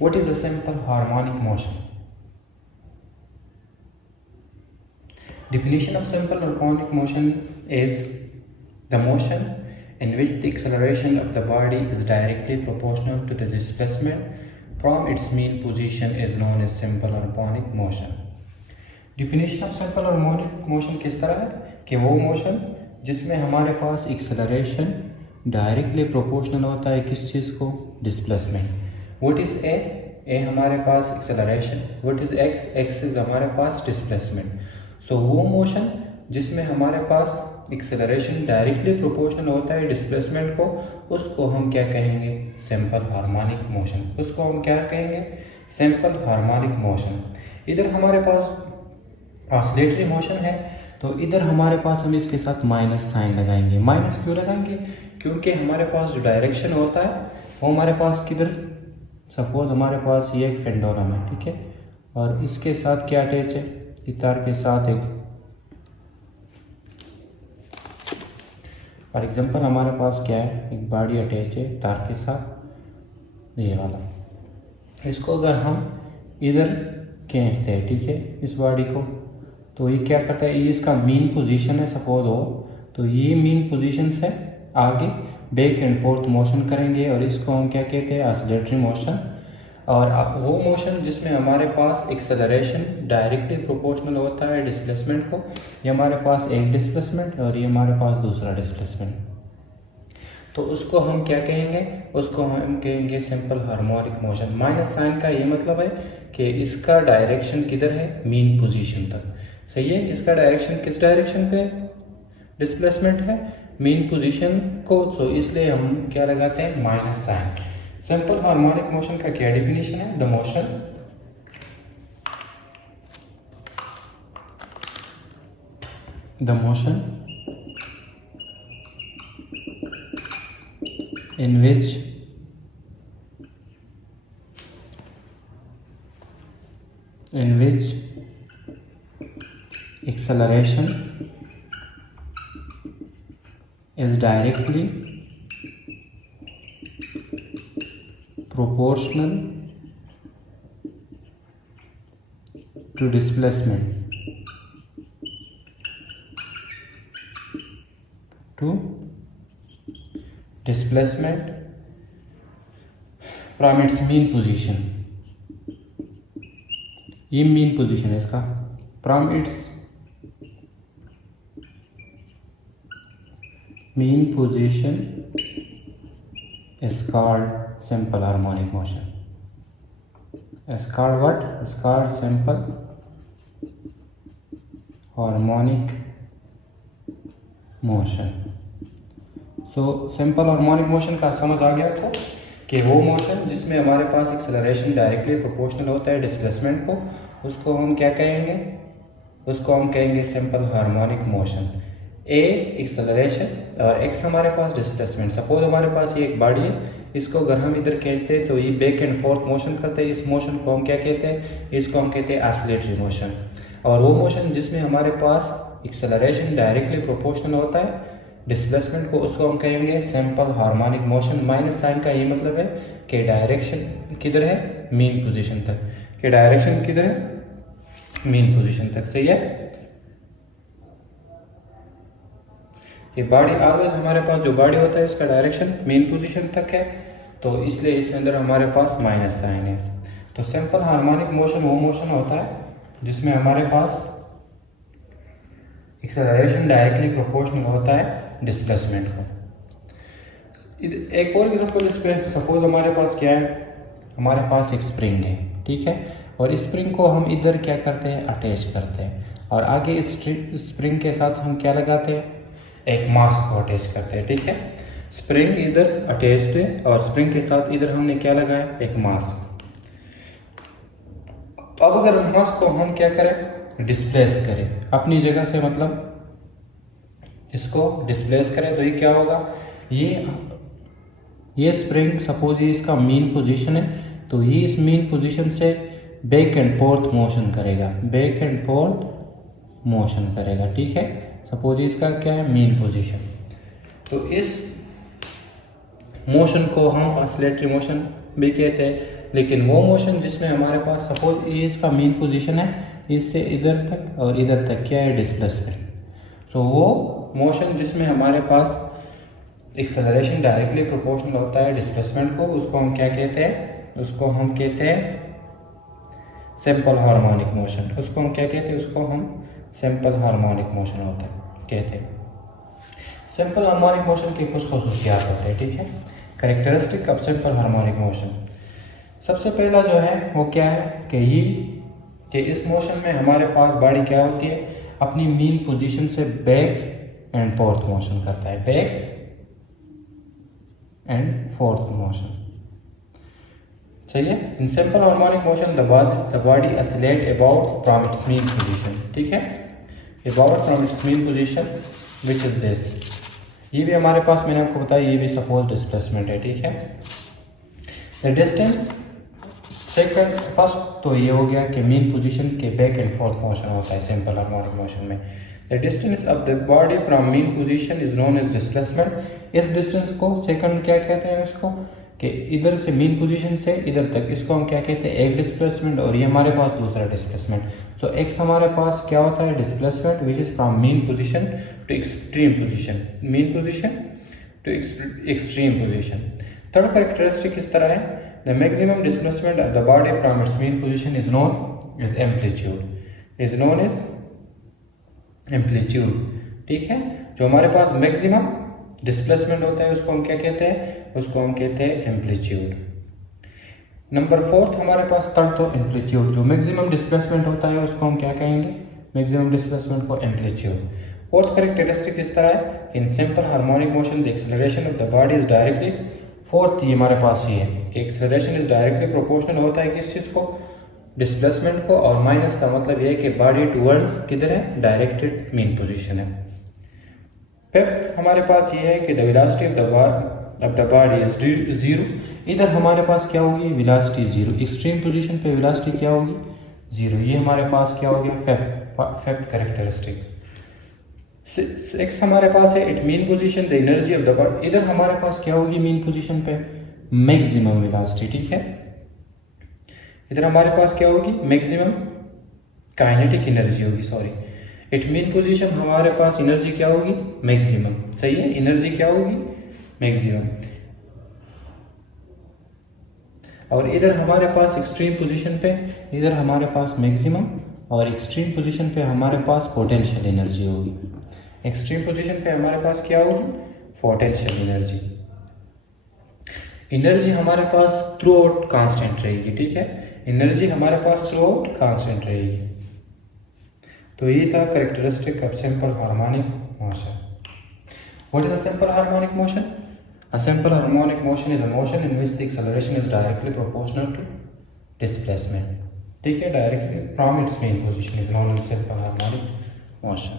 What is the simple harmonic motion? Definition of simple harmonic motion is the motion in which the acceleration of the body is directly proportional to the displacement from its mean position is known as simple harmonic motion. Definition of simple harmonic motion किस तरह है कि वो motion जिसमें हमारे पास acceleration directly proportional होता है किस चीज़ को, डिस्प्लेसमेंट. व्हाट इज ए हमारे पास acceleration, what is X is हमारे पास डिस्प्लेसमेंट. सो वो मोशन जिसमें हमारे पास एक्सेलरेशन डायरेक्टली प्रोपोर्शनल होता है डिस्प्लेसमेंट को, उसको हम क्या कहेंगे, सिंपल हार्मोनिक मोशन. उसको हम क्या कहेंगे, सिंपल हार्मोनिक मोशन. इधर हमारे पास ऑसिलेटरी मोशन है तो इधर हमारे पास हम इसके साथ माइनस साइन लगाएंगे. माइनस क्यों लगाएंगे, क्योंकि हमारे पास जो डायरेक्शन होता है वो हमारे पास किधर, सपोज हमारे पास ये एक पेंडुलम है, ठीक है, और इसके साथ क्या अटैच है, तार के साथ एक, फॉर एग्जांपल हमारे पास क्या है, एक बॉडी अटैच है तार के साथ, ये वाला. इसको अगर हम इधर खींचते हैं, ठीक है, इस बॉडी को, तो ये क्या करता है, ये इसका मीन पोजीशन है सपोज हो, तो ये मीन पोजीशन से आगे बैक एंड फोर्थ मोशन करेंगे और इसको हम क्या कहते हैं, ऑसिलेटरी मोशन. और वो मोशन जिसमें हमारे पास एक्सेलरेशन डायरेक्टली प्रोपोर्शनल होता है डिस्प्लेसमेंट को, ये हमारे पास एक डिस्प्लेसमेंट और ये हमारे पास दूसरा डिस्प्लेसमेंट, तो उसको हम क्या कहेंगे, उसको हम कहेंगे simple harmonic motion. Minus sign का ये मतलब है कि इसका डायरेक्शन किधर है, मीन पोजीशन तक. सही है, इसका डायरेक्शन किस डायरेक्शन पे डिस्प्लेसमेंट है, मीन पोजीशन को, तो इसलिए हम क्या लगाते हैं, minus sign. Simple harmonic motion का क्या डेफिनेशन है, the motion in which acceleration is directly proportional to displacement from its mean position. ये मीन पोजीशन है इसका, from its mean position is called simple harmonic motion. Is called what? Is called simple harmonic motion. So simple harmonic motion का समझ आ गया था कि वो motion जिसमें हमारे पास एक्सेलरेशन डायरेक्टली प्रोपोर्शनल होता है डिस्प्लेसमेंट को, उसको हम क्या कहेंगे, उसको हम कहेंगे सिंपल हार्मोनिक मोशन. ए एक्सेलरेशन और एक्स हमारे पास डिस्प्लेसमेंट. सपोज हमारे पास ये एक बॉडी है, इसको अगर हम इधर खींचते हैं तो ये बैक एंड फोर्थ मोशन करते हैं. इस मोशन को हम क्या कहते हैं, इसको हम कहते हैं ऑसिलेटरी मोशन. और वो मोशन जिसमें हमारे पास एक्सेलरेशन डायरेक्टली प्रोपोर्शनल होता है डिस्प्लेसमेंट को, उसको हम कहेंगे simple harmonic motion. Minus sign का ये मतलब है कि डायरेक्शन किधर है, मीन पोजीशन तक, कि डायरेक्शन किधर है, मीन पोजीशन तक. सही है, कि बॉडी ऑलवेज हमारे पास जो बॉडी होता है इसका डायरेक्शन मीन पोजीशन तक है, तो इसलिए इसके अंदर हमारे पास माइनस साइन है. तो सिंपल हार्मोनिक मोशन वो मोशन होता है जिसमें हमारे पास एक्सेलरेशन डायरेक्टली प्रोपोर्शनल होता है डिस्प्लेसमेंट को. एक और एग्जांपल इस पे, सपोज हमारे पास क्या है, हमारे पास एक स्प्रिंग है, ठीक है, और इस स्प्रिंग को हम इधर क्या करते हैं, अटैच करते हैं, और आगे इस स्प्रिंग के साथ हम क्या लगाते हैं, एक मास को अटैच करते हैं. ठीक है, स्प्रिंग इधर अटैच्ड है और स्प्रिंग के साथ इधर हमने क्या लगाया, एक मास. अब अगर मास को हम क्या करें, डिस्प्लेस करें अपनी जगह से, मतलब इसको डिस्प्लेस करें, तो ये क्या होगा, ये स्प्रिंग सपोज ये इसका मीन पोजीशन है, तो ये इस मीन पोजीशन से बैक एंड फोर्थ मोशन करेगा, बैक एंड फोर्थ मोशन करेगा. ठीक है, सपोज इसका क्या है, मीन पोजीशन. तो इस मोशन को हम ऑसिलेटरी मोशन भी कहते हैं. लेकिन वो मोशन जिसमें हमारे पास सपोज ये इसका मेन पोजीशन है, इससे इधर तक और इधर तक क्या है, डिस्प्लेसमेंट। सो वो मोशन जिसमें हमारे पास एक्सेलरेशन डायरेक्टली प्रोपोर्शनल होता है डिस्प्लेसमेंट को, उसको हम क्या कहते हैं, उसको हम कहते हैं सिंपल हार्मोनिक मोशन। उसको हम क्या कहते हैं, उसको हम सिंपल हार्मोनिक मोशन होता है कहते हैं। सिंपल हार्मोनिक मोशन की कुछ खसूसियात होते हैं, ठीक है। Characteristic of simple harmonic motion, सबसे पहला जो है वो क्या है कि इस मोशन में हमारे पास बॉडी क्या होती है, अपनी मीन पोजीशन से बैक एंड फोर्थ मोशन करता है, बैक एंड फोर्थ मोशन, सही है। In simple harmonic motion the body oscillate about from its mean position, ठीक है, about from its mean position which is this. ये भी हमारे पास मैंने आपको बताया, ये भी सपोज डिस्प्लेसमेंट है, ठीक है। द डिस्टेंस सेकंड फर्स्ट तो ये हो गया कि मीन पोजीशन के बैक एंड फोर्थ मोशन होता है सिंपल हार्मोनिक मोशन में। The distance of the body from mean position is known as displacement. इस डिस्टेंस को सेकंड क्या कहते हैं इसको, कि इधर से मीन पोजीशन से इधर तक, इसको हम क्या कहते हैं, एक डिस्प्लेसमेंट, और ये हमारे पास दूसरा डिस्प्लेसमेंट। सो एक्स हमारे पास क्या होता है, displacement which is from mean position to extreme position, mean position to extreme position. Third characteristic इस तरह है, the maximum displacement of the body from its mean position is known as amplitude, is known as amplitude, ठीक है। जो हमारे पास maximum displacement होता है उसको हम क्या कहते हैं, उसको हम कहते हैं एम्पलीट्यूड। नंबर फोर्थ हमारे पास थर्ड तो एम्पलीट्यूड, जो मैक्सिमम डिस्प्लेसमेंट होता है उसको हम क्या कहेंगे, मैक्सिमम डिस्प्लेसमेंट को एम्पलीट्यूड। फोर्थ कैरेक्टरिस्टिक इस तरह है, in simple harmonic motion the acceleration of the body is directly, fourth ये हमारे पास ये है कि एक्सेलरेशन इज डायरेक्टली प्रोपोर्शनल होता है किस चीज़ को, डिस्प्लेसमेंट को, और माइनस का मतलब ये है कि बॉडी टूवर्ड्स किधर है, डायरेक्टेड मीन पोजीशन है। फिफ्थ हमारे पास ये है कि the velocity of the body is zero. इधर हमारे पास क्या होगी, वेलोसिटी जीरो, एक्सट्रीम पोजीशन पे वेलोसिटी क्या होगी, जीरो। ये हमारे पास क्या हो गया, फिफ्थ कैरेक्टरिस्टिक। सिक्स हमारे पास है it mean position the energy of the body. इधर हमारे पास क्या होगी मीन पोजीशन पे, मैक्सिमम वेलोसिटी, ठीक है। इधर हमारे पास क्या होगी, मैक्सिमम काइनेटिक एनर्जी होगी, सॉरी। इट मीन पोजीशन हमारे पास एनर्जी क्या होगी, मैक्सिमम, सही है, एनर्जी क्या होगी, मैक्सिमम। और इधर हमारे पास एक्सट्रीम पोजीशन पे, इधर हमारे पास मैक्सिमम, और एक्सट्रीम पोजीशन पे हमारे पास पोटेंशियल एनर्जी होगी। एक्सट्रीम पोजीशन पे हमारे पास क्या होगी, पोटेंशियल एनर्जी। एनर्जी हमारे पास थ्रू आउट कांस्टेंट रहेगी, ठीक है, एनर्जी हमारे पास थ्रू आउट कांस्टेंट रहेगी। तो ये था characteristic of simple harmonic motion. What is a simple harmonic motion? A simple harmonic motion is a motion in which the acceleration is directly proportional to displacement, ठीक है, directly from its main position is known as simple harmonic motion।